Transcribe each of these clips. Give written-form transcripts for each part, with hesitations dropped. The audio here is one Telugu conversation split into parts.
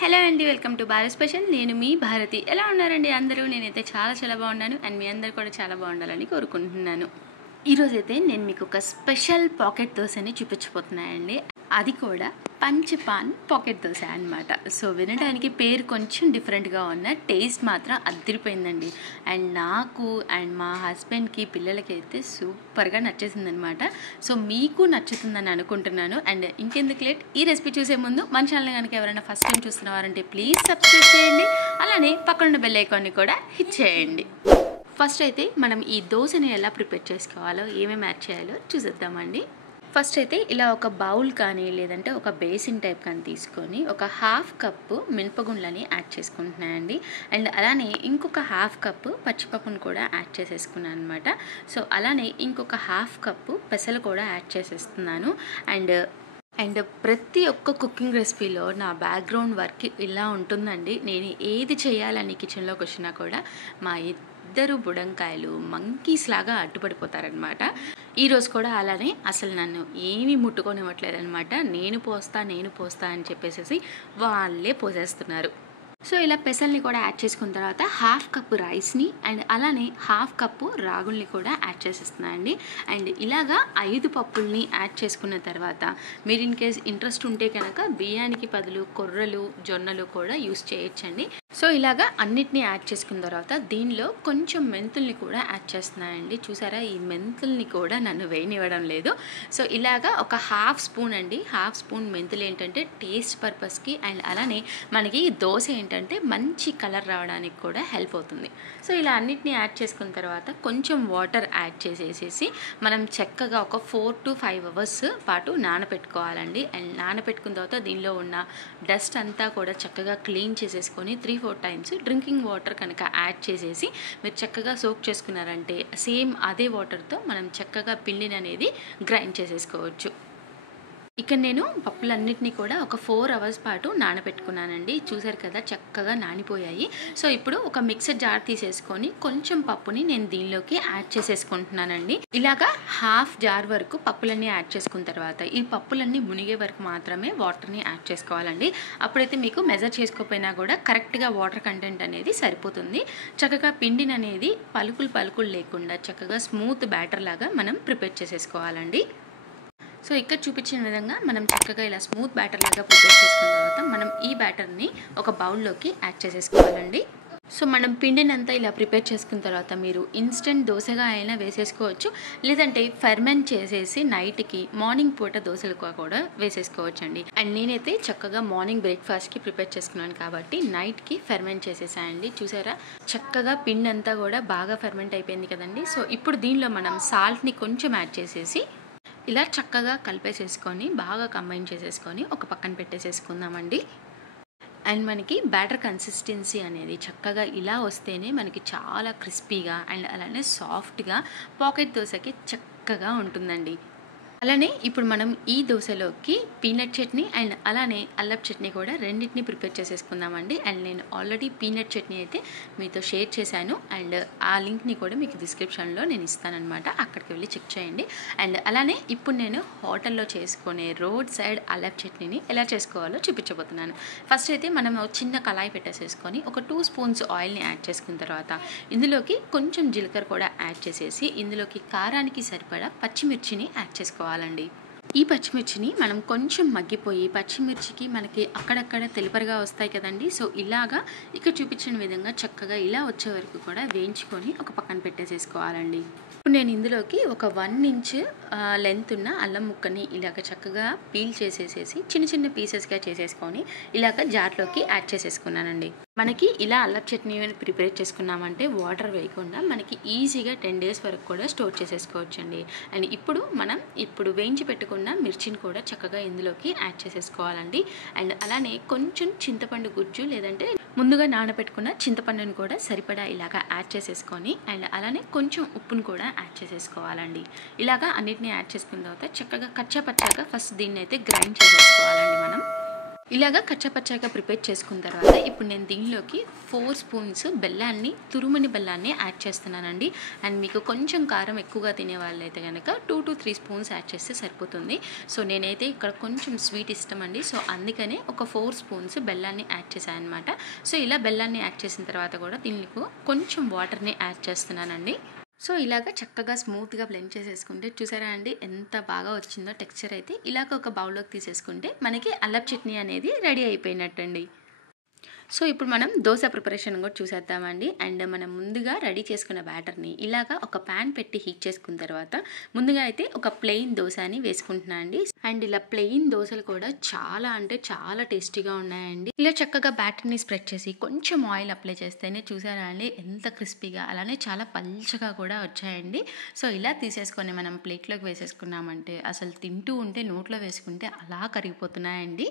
హలో అండి, వెల్కమ్ టు భారత్ స్పెషల్. నేను మీ భారతి. ఎలా ఉన్నారండి అందరూ? నేనైతే చాలా బాగున్నాను అండ్ మీ అందరు కూడా చాలా బాగుండాలని కోరుకుంటున్నాను. ఈరోజైతే నేను మీకు ఒక స్పెషల్ పాకెట్ దోశని చూపించబోతున్నానండి. అది కూడా పంచపాన్ పాకెట్ దోశ అనమాట. సో వినడానికి పేరు కొంచెం డిఫరెంట్గా ఉన్న టేస్ట్ మాత్రం అదిరిపోయిందండి. అండ్ నాకు అండ్ మా హస్బెండ్కి పిల్లలకి అయితే సూపర్గా నచ్చేసిందనమాట. సో మీకు నచ్చుతుందని అనుకుంటున్నాను. అండ్ ఇంకెందుకు లేట్, ఈ రెసిపీ చూసే ముందు మన ఛానల్ కనుక ఎవరైనా ఫస్ట్ టైం చూస్తున్నవారంటే ప్లీజ్ సబ్స్క్రైబ్ చేయండి. అలానే పక్కనున్న బెల్ ఐకాన్ని కూడా హిట్ చేయండి. ఫస్ట్ అయితే మనం ఈ దోశని ఎలా ప్రిపేర్ చేసుకోవాలో, ఏమేమి యాడ్ చేయాలో చూసేద్దామండి. ఫస్ట్ అయితే ఇలా ఒక బౌల్ కానీ లేదంటే ఒక బేసిన్ టైప్ కానీ తీసుకొని ఒక హాఫ్ కప్పు మినపగుండ్లని యాడ్ చేసుకుంటున్నానండి. అండ్ అలానే ఇంకొక హాఫ్ కప్పు పచ్చిపప్పును కూడా యాడ్ చేసేసుకున్నాను అనమాట. సో అలానే ఇంకొక హాఫ్ కప్పు పెసలు కూడా యాడ్ చేసేస్తున్నాను. అండ్ ప్రతి ఒక్క కుకింగ్ రెసిపీలో నా బ్యాక్గ్రౌండ్ వర్క్ ఇలా ఉంటుందండి. నేను ఏది చేయాలని కిచెన్లోకి వచ్చినా కూడా మా ఇద్దరు బుడంకాయలు మంకీస్ లాగా అడ్డుపడిపోతారనమాట. ఈరోజు కూడా అలానే అసలు నన్ను ఏమీ ముట్టుకొనివ్వట్లేదనమాట. నేను పోస్తా అని చెప్పేసి వాళ్ళే పోసేస్తున్నారు. సో ఇలా పెసల్ని కూడా యాడ్ చేసుకున్న తర్వాత హాఫ్ కప్పు రైస్ని అండ్ అలానే హాఫ్ కప్పు రాగుల్ని కూడా యాడ్ చేసేస్తున్నానండి. అండ్ ఇలాగా 5 పప్పుల్ని యాడ్ చేసుకున్న తర్వాత మీరు ఇన్ కేస్ ఇంట్రెస్ట్ ఉంటే కనుక బియ్యానికి బదులు కొర్రలు జొన్నలు కూడా యూస్ చేయొచ్చండి. సో ఇలాగా అన్నిటినీ యాడ్ చేసుకున్న తర్వాత దీనిలో కొంచెం మెంతుల్ని కూడా యాడ్ చేస్తున్నానండి. చూసారా, ఈ మెంతుల్ని కూడా నన్ను వేయనివ్వడం లేదు. సో ఇలాగా ఒక హాఫ్ స్పూన్ మెంతులు ఏంటంటే టేస్ట్ పర్పస్కి అండ్ అలానే మనకి దోశ ఏంటంటే మంచి కలర్ రావడానికి కూడా హెల్ప్ అవుతుంది. సో ఇలా అన్నిటినీ యాడ్ చేసుకున్న తర్వాత కొంచెం వాటర్ యాడ్ చేసేసి మనం చక్కగా ఒక 4 to 5 అవర్స్ పాటు నానబెట్టుకోవాలండి. అండ్ నానబెట్టుకున్న తర్వాత దీనిలో ఉన్న డస్ట్ అంతా కూడా చక్కగా క్లీన్ చేసేసుకొని 3-4 టైమ్స్ డ్రింకింగ్ వాటర్ కనుక యాడ్ చేసేసి మీరు చక్కగా సోక్ చేసుకున్నారంటే సేమ్ అదే వాటర్తో మనం చక్కగా పిండిని అనేది గ్రైండ్ చేసేసుకోవచ్చు. ఇక్కడ నేను పప్పులన్నిటినీ కూడా ఒక 4 అవర్స్ పాటు నానబెట్టుకున్నానండి. చూసారు కదా, చక్కగా నానిపోయాయి. సో ఇప్పుడు ఒక మిక్సర్ జార్ తీసేసుకొని కొంచెం పప్పుని నేను దీనిలోకి యాడ్ చేసేసుకుంటున్నానండి. ఇలాగా హాఫ్ జార్ వరకు పప్పులన్నీ యాడ్ చేసుకున్న తర్వాత ఈ పప్పులన్నీ మునిగే వరకు మాత్రమే వాటర్ని యాడ్ చేసుకోవాలండి. అప్పుడైతే మీకు మెజర్ చేసుకోకపోయినా కూడా కరెక్ట్గా వాటర్ కంటెంట్ అనేది సరిపోతుంది. చక్కగా పిండిని అనేది పలుకులు లేకుండా చక్కగా స్మూత్ బ్యాటర్ లాగా మనం ప్రిపేర్ చేసేసుకోవాలండి. సో ఇక్కడ చూపించిన విధంగా మనం చక్కగా ఇలా స్మూత్ బ్యాటర్ లాగా ప్రిపేర్ చేసుకున్న తర్వాత మనం ఈ బ్యాటర్ని ఒక బౌల్లోకి యాడ్ చేసేసుకోవాలండి. సో మనం పిండిని అంతా ఇలా ప్రిపేర్ చేసుకున్న తర్వాత మీరు ఇన్స్టెంట్ దోశగా అయినా వేసేసుకోవచ్చు, లేదంటే ఫెర్మెంట్ చేసేసి నైట్కి మార్నింగ్ పూట దోశలుగా కూడా వేసేసుకోవచ్చు అండి. అండ్ నేనైతే చక్కగా మార్నింగ్ బ్రేక్ఫాస్ట్కి ప్రిపేర్ చేసుకున్నాను కాబట్టి నైట్కి ఫెర్మెంట్ చేసేసాయండి. చూసారా, చక్కగా పిండి అంతా కూడా బాగా ఫెర్మెంట్ అయిపోయింది కదండి. సో ఇప్పుడు దీనిలో మనం సాల్ట్ని కొంచెం యాడ్ చేసేసి ఇలా చక్కగా కలిపేసేసుకొని బాగా కంబైన్ చేసేసుకొని ఒక పక్కన పెట్టేసేసుకుందామండి. అండ్ మనకి బ్యాటర్ కన్సిస్టెన్సీ అనేది చక్కగా ఇలా వస్తేనే మనకి చాలా క్రిస్పీగా అండ్ అలానే సాఫ్ట్గా పాకెట్ దోశకి చక్కగా ఉంటుందండి. అలానే ఇప్పుడు మనం ఈ దోశలోకి పీనట్ చట్నీ అండ్ అలానే అల్లపు చట్నీ కూడా రెండింటిని ప్రిపేర్ చేసేసుకుందామండి. అండ్ నేను ఆల్రెడీ పీనట్ చట్నీ అయితే మీతో షేర్ చేశాను అండ్ ఆ లింక్ని కూడా మీకు డిస్క్రిప్షన్లో నేను ఇస్తానన్నమాట, అక్కడికి వెళ్ళి చెక్ చేయండి. అండ్ అలానే ఇప్పుడు నేను హోటల్లో చేసుకునే రోడ్ సైడ్ అల్లపు చట్నీని ఎలా చేసుకోవాలో చూపించబోతున్నాను. ఫస్ట్ అయితే మనం చిన్న కళాయి పెట్టేసేసుకొని ఒక 2 స్పూన్స్ ఆయిల్ని యాడ్ చేసుకున్న తర్వాత ఇందులోకి కొంచెం జీలకర్ర కూడా యాడ్ చేసేసి ఇందులోకి కారానికి సరిపడా పచ్చిమిర్చిని యాడ్ చేసుకోవాలి. ఈ పచ్చిమిర్చిని మనం కొంచెం మగ్గిపోయి పచ్చిమిర్చికి మనకి అక్కడక్కడ తెలుపరగా వస్తాయి కదండి. సో ఇలాగా ఇక్కడ చూపించిన విధంగా చక్కగా ఇలా వచ్చే వరకు కూడా వేయించుకొని ఒక పక్కన పెట్టేసేసుకోవాలండి. ఇప్పుడు నేను ఇందులోకి ఒక 1 ఇంచ్ లెంత్ ఉన్న అల్లం ముక్కని ఇలాగ చక్కగా పీల్ చేసేసేసి చిన్న పీసెస్గా చేసేసుకొని ఇలాగ జార్లోకి యాడ్ చేసేసుకున్నానండి. మనకి ఇలా అల్లపు చట్నీ ప్రిపేర్ చేసుకున్నామంటే వాటర్ వేయకుండా మనకి ఈజీగా 10 days వరకు కూడా స్టోర్ చేసేసుకోవచ్చండి. అండ్ ఇప్పుడు వేయించి పెట్టుకున్న మిర్చిని కూడా చక్కగా ఇందులోకి యాడ్ చేసేసుకోవాలండి. అండ్ అలానే కొంచెం చింతపండు గుజ్జు లేదంటే ముందుగా నానబెట్టుకున్న చింతపండుని కూడా సరిపడా ఇలాగా యాడ్ చేసేసుకొని అండ్ అలానే కొంచెం ఉప్పును కూడా యాడ్ చేసేసుకోవాలండి. ఇలాగా అన్నిటిని యాడ్ చేసుకున్న తర్వాత చక్కగా కచ్చాపచ్చాగా ఫస్ట్ దీన్ని అయితే గ్రైండ్ చేసేసుకోవాలండి మనం. ఇలాగా కచ్చపచ్చాగా ప్రిపేర్ చేసుకున్న తర్వాత ఇప్పుడు నేను దీనిలోకి 4 స్పూన్స్ బెల్లాన్ని, తురుముని బెల్లాన్ని యాడ్ చేస్తున్నానండి. అండ్ మీకు కొంచెం కారం ఎక్కువగా తినే వాళ్ళైతే కనుక 2 to 3 స్పూన్స్ యాడ్ చేస్తే సరిపోతుంది. సో నేనైతే ఇక్కడ కొంచెం స్వీట్ ఇష్టం అండి. సో అందుకనే ఒక 4 స్పూన్స్ బెల్లాన్ని యాడ్ చేశాను అనమాట. సో ఇలా బెల్లాన్ని యాడ్ చేసిన తర్వాత కూడా దీనికి కొంచెం వాటర్ని యాడ్ చేస్తున్నానండి. సో ఇలాగ చక్కగా స్మూత్గా బ్లెండ్ చేసేసుకుంటే చూసారా అండి ఎంత బాగా వచ్చిందో టెక్స్చర్ అయితే. ఇలాగ ఒక బౌల్లోకి తీసేసుకుంటే మనకి అల్లపు చట్నీ అనేది రెడీ అయిపోయినట్టండి. సో ఇప్పుడు మనం దోశ ప్రిపరేషన్ కూడా చూసేద్దామండి. అండ్ మనం ముందుగా రెడీ చేసుకున్న బ్యాటర్ని ఇలాగా ఒక ప్యాన్ పెట్టి హీట్ చేసుకున్న తర్వాత ముందుగా అయితే ఒక ప్లెయిన్ దోశ అని వేసుకుంటున్నా అండి. అండ్ ఇలా ప్లెయిన్ దోశలు కూడా చాలా అంటే చాలా టేస్టీగా ఉన్నాయండి. ఇలా చక్కగా బ్యాటర్ని స్ప్రెడ్ చేసి కొంచెం ఆయిల్ అప్లై చేస్తేనే చూసారా అండి ఎంత క్రిస్పీగా, అలానే చాలా పల్చగా కూడా వచ్చాయండి. సో ఇలా తీసేసుకొని మనం ప్లేట్లోకి వేసేసుకున్నామంటే అసలు తింటూ ఉంటే నోట్లో వేసుకుంటే అలా కరిగిపోతున్నాయండి.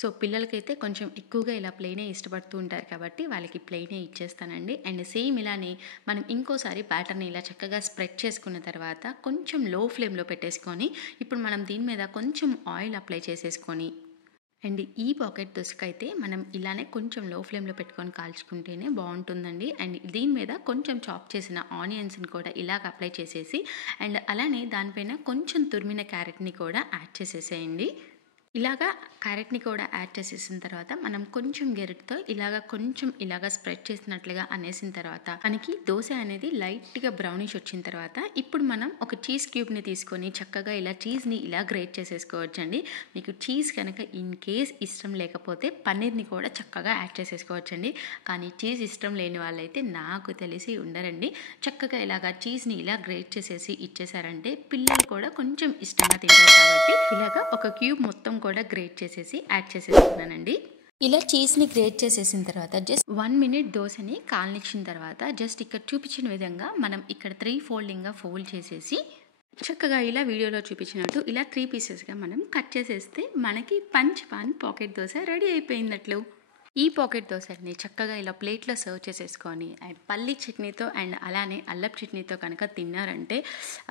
సో పిల్లలకైతే కొంచెం ఎక్కువగా ఇలా ప్లెయినే ఇష్టపడుతూ ఉంటారు కాబట్టి వాళ్ళకి ప్లెయినే ఇచ్చేస్తానండి. అండ్ సేమ్ ఇలానే మనం ఇంకోసారి బ్యాటర్ని ఇలా చక్కగా స్ప్రెడ్ చేసుకున్న తర్వాత కొంచెం లో ఫ్లేమ్లో పెట్టేసుకొని ఇప్పుడు మనం దీని మీద కొంచెం ఆయిల్ అప్లై చేసేసుకొని అండ్ ఈ పాకెట్ దోసకైతే మనం ఇలానే కొంచెం లో ఫ్లేమ్లో పెట్టుకొని కాల్చుకుంటేనే బాగుంటుందండి. అండ్ దీని మీద కొంచెం చాప్ చేసిన ఆనియన్స్ని కూడా ఇలాగ అప్లై చేసేసి అండ్ అలానే దానిపైన కొంచెం తురిమిన క్యారెట్ని కూడా యాడ్ చేసేసేయండి. ఇలాగా క్యారెట్ని కూడా యాడ్ చేసేసిన తర్వాత మనం కొంచెం గెరిటితో కొంచెం ఇలాగా స్ప్రెడ్ చేసినట్లుగా అనేసిన తర్వాత మనకి దోశ అనేది లైట్గా బ్రౌనిష్ వచ్చిన తర్వాత ఇప్పుడు మనం ఒక చీజ్ క్యూబ్ని తీసుకొని చక్కగా ఇలా చీజ్ని ఇలా గ్రేట్ చేసేసుకోవచ్చండి. మీకు చీజ్ కనుక ఇన్ కేస్ ఇష్టం లేకపోతే పన్నీర్ని కూడా చక్కగా యాడ్ చేసేసుకోవచ్చండి. కానీ చీజ్ ఇష్టం లేని వాళ్ళైతే నాకు తెలిసి ఉండరండి. చక్కగా ఇలాగా చీజ్ని ఇలా గ్రేట్ చేసేసి ఇచ్చేసారంటే పిల్లలు కూడా కొంచెం ఇష్టంగా తింటారు కాబట్టి ఇలాగా ఒక క్యూబ్ మొత్తం కూడా గ్రేట్ చేసేసి యాడ్ చేసేస్తున్నానండి. ఇలా చీజ్ని గ్రేట్ చేసేసిన తర్వాత జస్ట్ 1 minute దోశని కాల్నిచ్చిన తర్వాత జస్ట్ ఇక్కడ చూపించిన విధంగా మనం ఇక్కడ 3 ఫోల్డింగ్గా ఫోల్డ్ చేసేసి చక్కగా ఇలా వీడియోలో చూపించినట్టు ఇలా 3 పీసెస్గా మనం కట్ చేసేస్తే మనకి punch pan pocket dosa ready అయిపోయినట్లు. ఈ పాకెట్ దోశని చక్కగా ఇలా ప్లేట్లో సర్వ్ చేసేసుకొని అండ్ పల్లి చట్నీతో అండ్ అలానే అల్లపు చట్నీతో కనుక తిన్నారంటే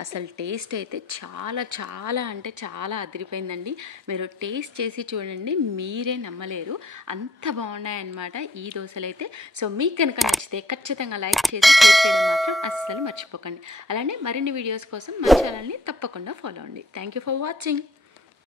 అసలు టేస్ట్ అయితే చాలా చాలా అంటే చాలా అదిరిపోయిందండి. మీరు టేస్ట్ చేసి చూడండి, మీరే నమ్మలేరు అంత బాగున్నాయన్నమాట ఈ దోశలు అయితే. సో మీకు కనుక నచ్చితే ఖచ్చితంగా లైక్ చేసి షేర్ చేయడం మాత్రం అస్సలు మర్చిపోకండి. అలానే మరిన్ని వీడియోస్ కోసం మన ఛానల్ని తప్పకుండా ఫాలో అవ్వండి. Thank you for watching.